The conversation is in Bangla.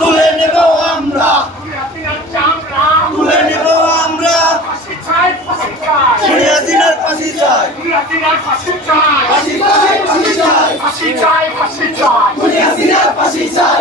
তুলে নেব আমরা, তুলে নেব আমরা। শেখ হাসিনার ফাঁসি চাই, ফাঁসি চাই, ফাঁসি চাই, ফাঁসি চাই, ফাঁসি চাই, ফাঁসি চাই, শেখ হাসিনার ফাঁসি চাই।